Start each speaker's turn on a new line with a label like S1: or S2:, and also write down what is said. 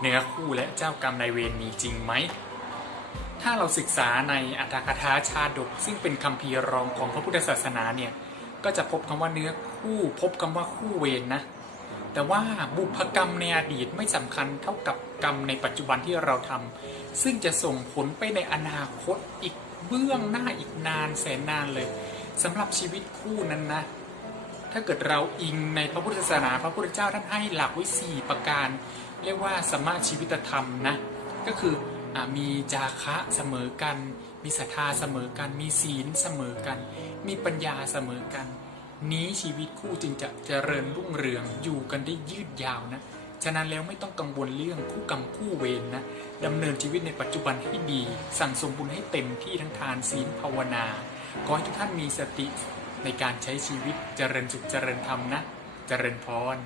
S1: เนื้อคู่และเจ้ากรรมนายเวรมีจริงไหม ถ้าเราศึกษาในอัตถกถาชาดก ซึ่งเป็นคำพีร์รองของพระพุทธศาสนาเนี่ย ก็จะพบคำว่าเนื้อคู่พบคำว่าคู่เวรนนะ แต่ว่าบุพกรรมในอดีตไม่สำคัญเท่ากับกรรมในปัจจุบันที่เราทำซึ่งจะส่งผลไปในอนาคตอีกเบื้องหน้าอีกนานแสนนานเลยสำหรับชีวิตคู่นั้นนะ ถ้าเกิดเราอิงในพระพุทธศาสนา พระพุทธเจ้าท่านให้หลักไว้สี่ประการ เรียกว่าสมมาชีวิตธรรมนะก็คืออมีจาคะเสมอกัน มีศรัทธาเสมอกัน มีศีลเสมอกัน มีปัญญาเสมอกัน นี้ชีวิตคู่จึงจะเจริญรุ่งเรืองอยู่กันได้ยืดยาวนะฉะนั้นแล้วไม่ต้องกังวลเรื่องคู่กรรมคู่เวรนนะดำเนินชีวิตในปัจจุบันให้ดี สั่งสมบุญให้เต็มที่ทั้งทานศีลภาวนา ขอให้ทุกท่านมีสติ ในการใช้ชีวิตเจริญสุขเจริญธรรมนะ เจริญพร